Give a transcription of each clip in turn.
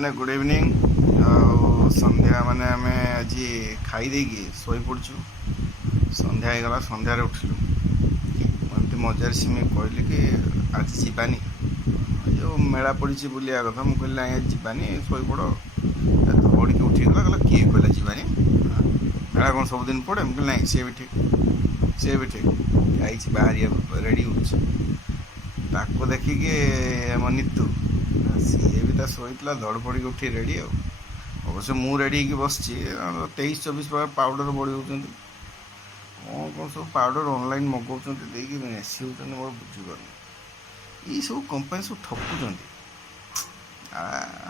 मैंने good evening. संध्या माने आम आज खाई शोई पड़चु। संध्या हो गला, संध्यारे उठिलु। एमती मजार सिमी कहली कि आज जीवानी जो मेला पड़ी बुलिया कथा। मुझे कहली ना जीवानी शोई पड़। दौड़ी उठीगला, कहला किए कहला जीवानी मेला कौन सबुदिन पड़े। मुझे ना सी भी ठीक, सी भी ठीक आई बाहर रेडी हो देखिकी आम नीतू सी भी शोला धड़ पड़ी उठी रेडी। अवश्य मु रेडी बस 23-24 प्रकार पाउडर बड़ी कौन कौन सब पाउडर ऑनलाइन मगाऊँ देखिए मेसी होती मोर बुझीपार। ये सब कंपनी सब ठकुंट।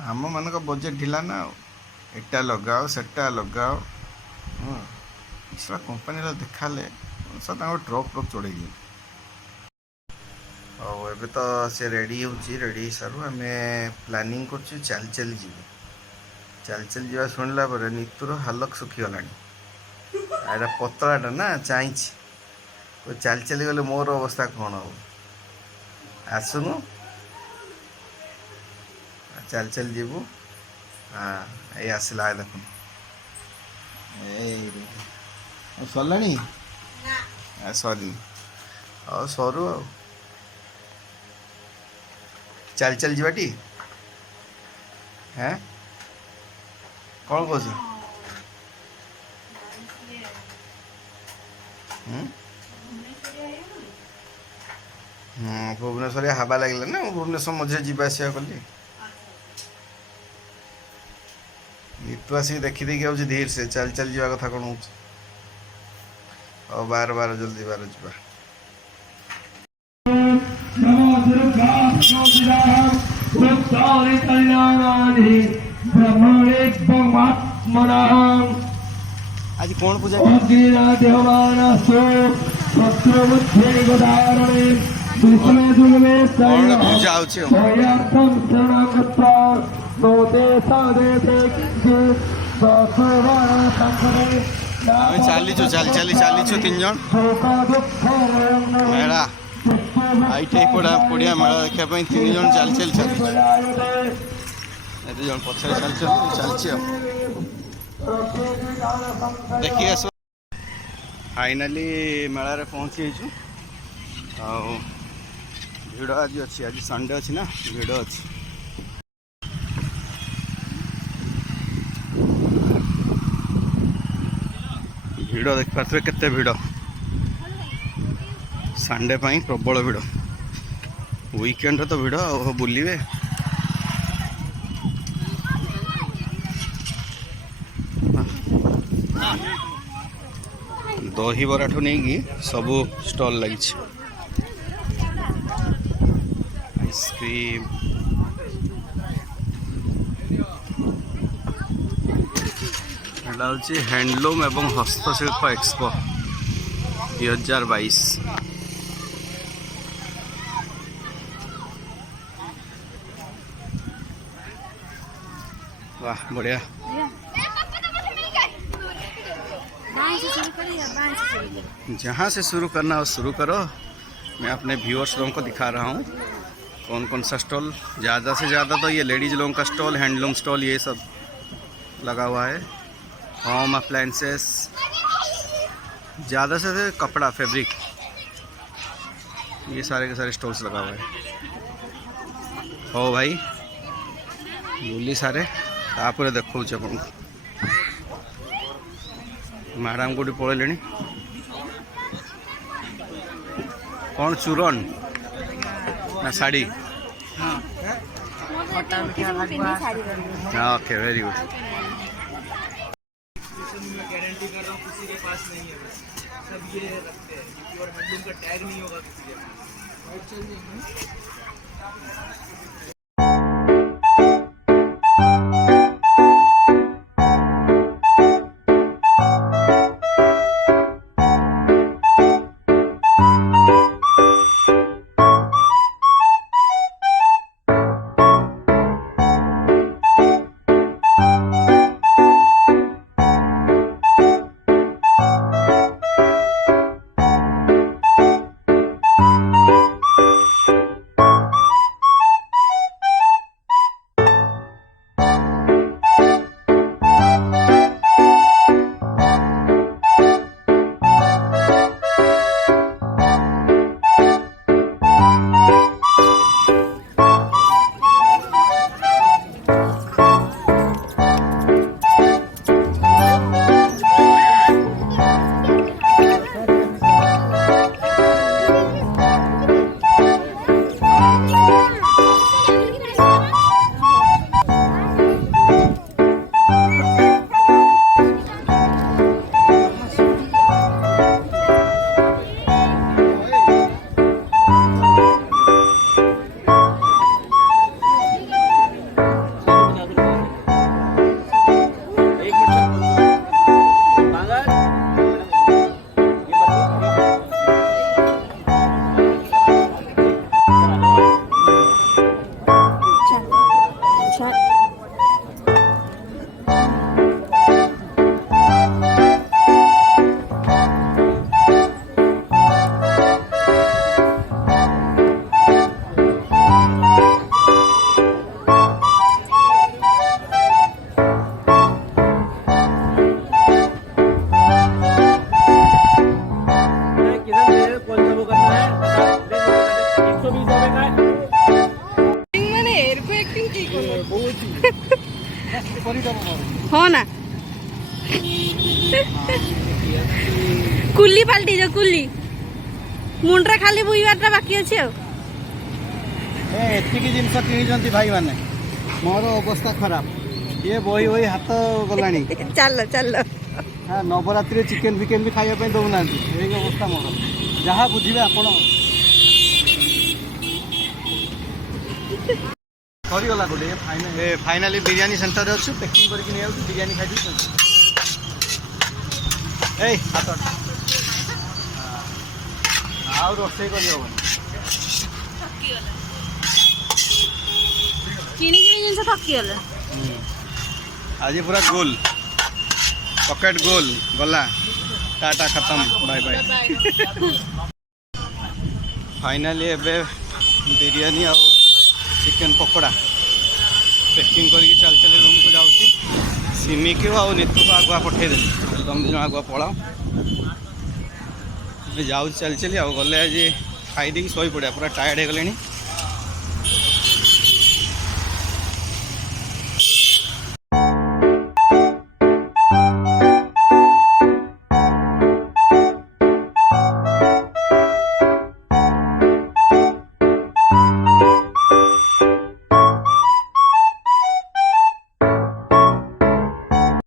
आम मान बजेट ढिला ना, एटा लगाओ सेटा लगाओ। सब कंपनी देखा सब ट्रक चढ़े दिए। और एबे तो से रेडी रेडी सारू आम प्लानिंग कर चल चल जा शुणला नीतुर हालक सुखीगला। एटा पतलाटा ना चाहिए चल चली गले मोर अवस्था कौन हो। आसुनु चल चल जीवु। हाँ ये आसला देख सरला सरी सरू आ चल चल जीवाटी। हैं कौन कौन भुवनेश्वर हावा लगे ना, भुवनेश्वर मझे जावास कली। नीतू आसिक देखी आऊँ धीरे से चल चल जा कथा कौन हो। बार बार जल्दी बार जा आज कौन पूजा चलीचु चलीचु 3 जन मेला आई पड़ा पड़िया मेला देखापी 3 जन चल चल एत जन पछे चलती देखिए आस। फाइनाली मेला रे पहुँची भिड़ आज अच्छी, आज संडे अच्छी ना भिड़ अच्छी। भिड़ देख पारे केते भिड़ संडे पाई प्रबल भिड़। वीकेंड तो भिड़ बुलिबे। दही बरा ठू नहीं सबू स्टॉल लगी। आइसक्रीम हूँ हैंडलूम एवं हस्तशिल्प एक्सपो 2022। वाह बढ़िया। जहाँ से शुरू करना हो शुरू करो। मैं अपने व्यूअर्स लोगों को दिखा रहा हूँ कौन कौन सा स्टॉल। ज़्यादा से ज़्यादा तो ये लेडीज़ लोगों का स्टॉल, हैंडलूम स्टॉल ये सब लगा हुआ है। होम अप्लायंसेस, ज़्यादा से कपड़ा फैब्रिक, ये सारे के सारे स्टॉल्स लगा हुआ है। हो भाई बुली सारे तापर देखो अपन मैडम कोटी पड़े कौन चूरन ना sari. Okay very good. Guarantee कर रहा हूँ किसी के पास नहीं है, बस सब ये रखते हैं क्योंकि और हैंडलूम का टैग नहीं होगा किसी के पास। हाँ ना कुली पलटी जो कुली मुंड्रा खाली बुईबारटा बाकी अच्छे एतिकी जिनस किणी भाई मैंने मोर अवस्था खराब ये बही बही हाथ गलानी चल चल हाँ नवरात्रि चिकेन फिकेन भी खाइबा दौना यही अवस्था मोर जहाँ बुझे आपण सरीगला गोटे फाइनाली बिरियानी सेंटर अच्छे पैकिंग करके नहीं बिरियानी खाई हाथ आउ रोसे कर किणी जिन थकी गले आज पूरा गोल पॉकेट गोल गला टाटा खत्म बाय बाय फाइनाली एबे बिरियानी आ चिकेन पकोड़ा पैकिंग करके चल चल रूम को जाऊँगी सिमी को आ नीतू को आगुआ पठेदेली तुम दिन आगुआ पलाओ जाऊँ चल चली आ गले आज खाई शोई पड़ा पूरा टायर्ड हो गले